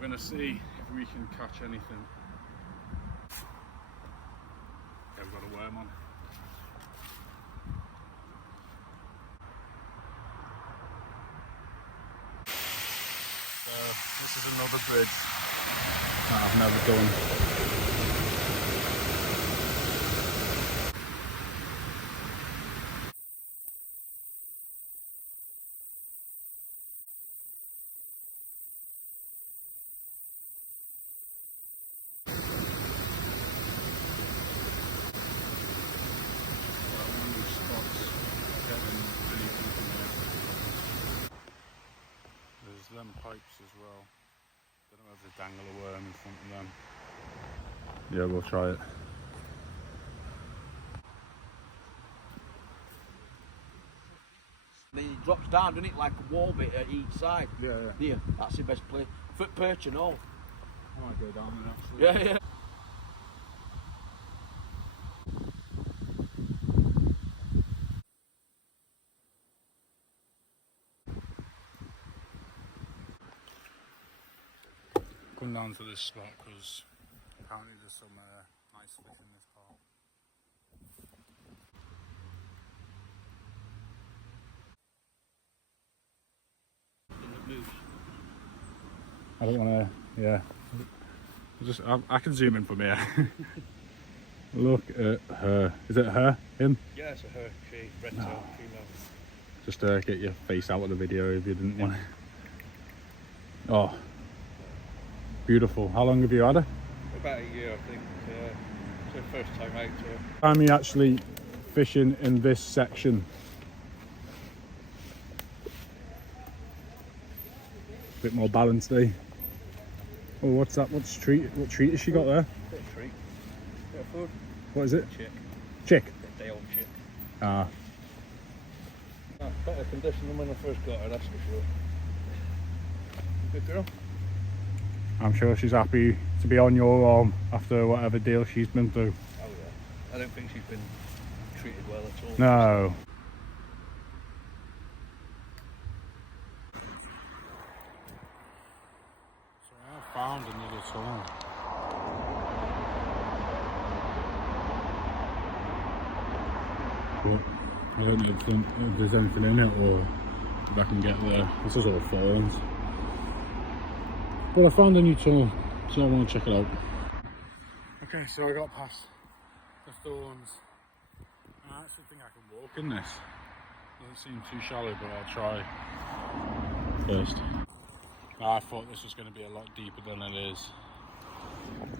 going to see if we can catch anything. Okay, we've got a worm on. So this is another bridge that I've never done. There's them pipes as well. Don't know if they dangle a worm in front of them. Yeah, we'll try it. Then it drops down, doesn't it, like a wall bit at each side? Yeah. Yeah, that's the best place. Foot perch and all. I might go down there actually. Yeah. Come down to this spot because apparently there's some nice fish in this part. I don't want to, yeah. I can zoom in from here. Look at her. Is it her? Him? Yeah, it's a her, she, red No. tail, female. Just get your face out of the video if you didn't want to. Oh, beautiful. How long have you had her? About a year, I think. It's her first time out. I'm actually fishing in this section. Bit more balanced, eh? Oh, what's that? What treat has she got there? Bit of treat. Bit of food. What is it? Chick. Chick. Day old chick. Ah. Better condition than when I first got her, that's for sure. Good girl. I'm sure she's happy to be on your arm after whatever deal she's been through. Oh yeah. I don't think she's been treated well at all. No. So I found another tunnel. But I don't know if there's anything in it or if I can get there. This is all thorns. But I found a new tunnel, so I want to check it out. Okay, so I got past the thorns. I actually think I can walk in this. Doesn't seem too shallow, but I'll try first. I thought this was going to be a lot deeper than it is,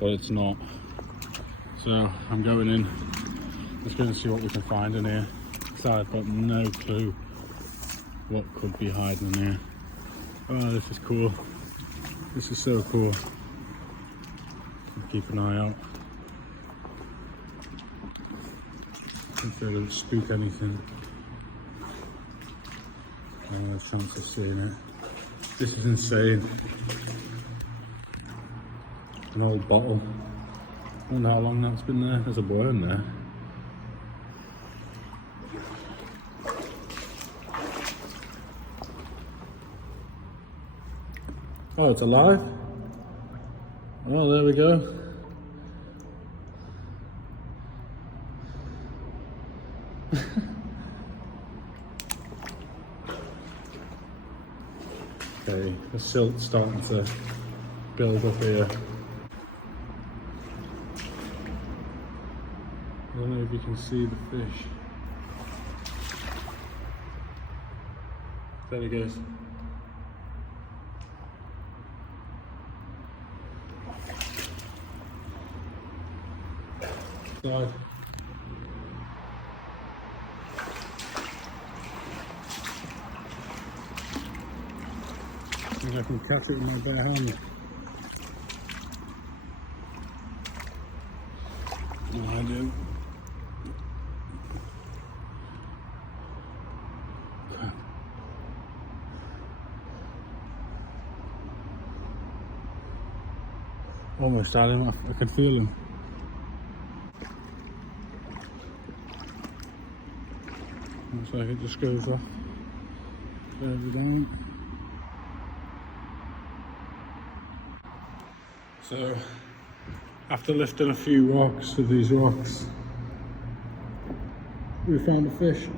but it's not. So I'm going in. Let's go and see what we can find in here. So I've got no clue what could be hiding in here. Oh, this is cool. This is so cool. Keep an eye out. Hopefully I don't spook anything. No chance of seeing it. This is insane. An old bottle. I don't know how long that's been there. There's a worm there. Oh, it's alive? Oh, there we go. Okay, the silt's starting to build up here. I don't know if you can see the fish. There he goes. Slide. I think I can catch it with my bare hand. No, I do. Okay. Almost had him. I can feel him. Looks like it just goes off further down. So, after lifting a few rocks with these rocks, we found a fish.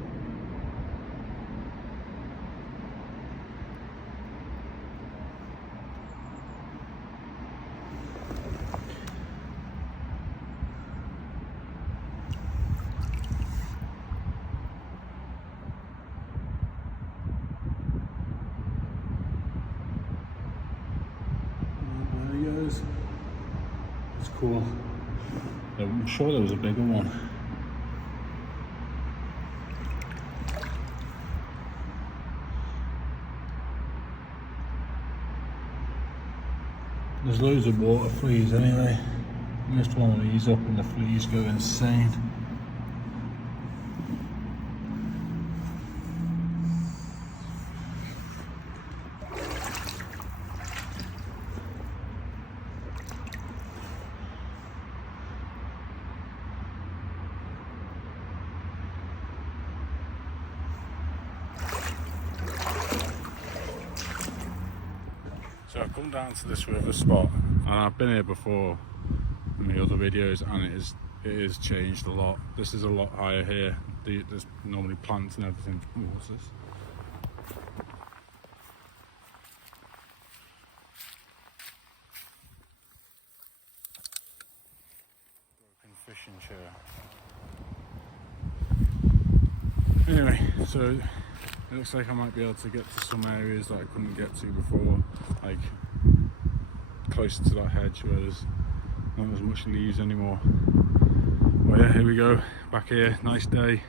There he goes. It's cool. I'm sure there was a bigger one. There's loads of water fleas anyway. Lift one of these up and the fleas go insane. So I've come down to this river spot, and I've been here before in the other videos, and it is changed a lot. This is a lot higher here. There's normally plants and everything. Ooh, what's this? Broken fishing chair. Anyway, so it looks like I might be able to get to some areas that I couldn't get to before, like closer to that hedge where there's not as much leaves anymore. Well, yeah, here we go, back here, nice day.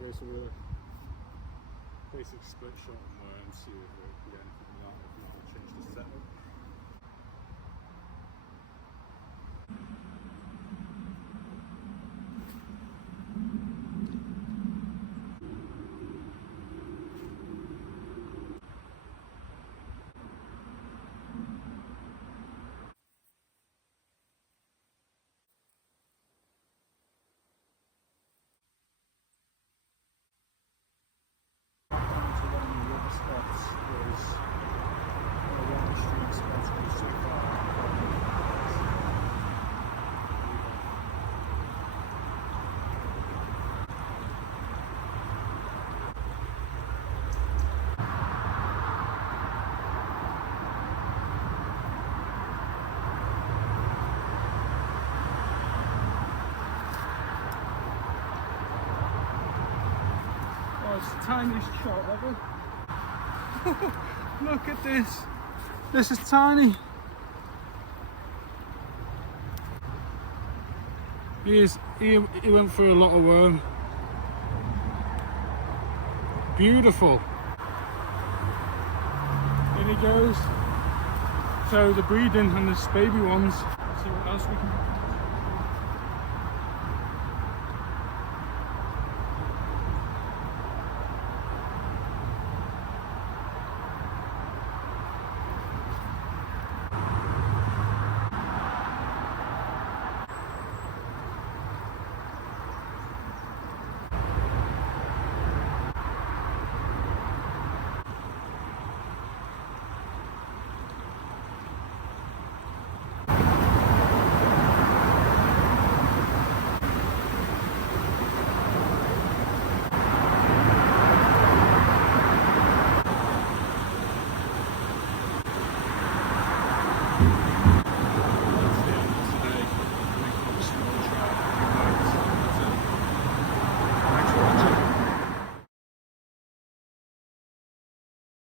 Go some really basic split shot on there and see if we can get anything like that. If not, I'll change the setup. It's the tiniest shot ever. Look at this. This is tiny. He went through a lot of worm. Beautiful. In he goes. So the breeding and there's baby ones. Let's see what else we can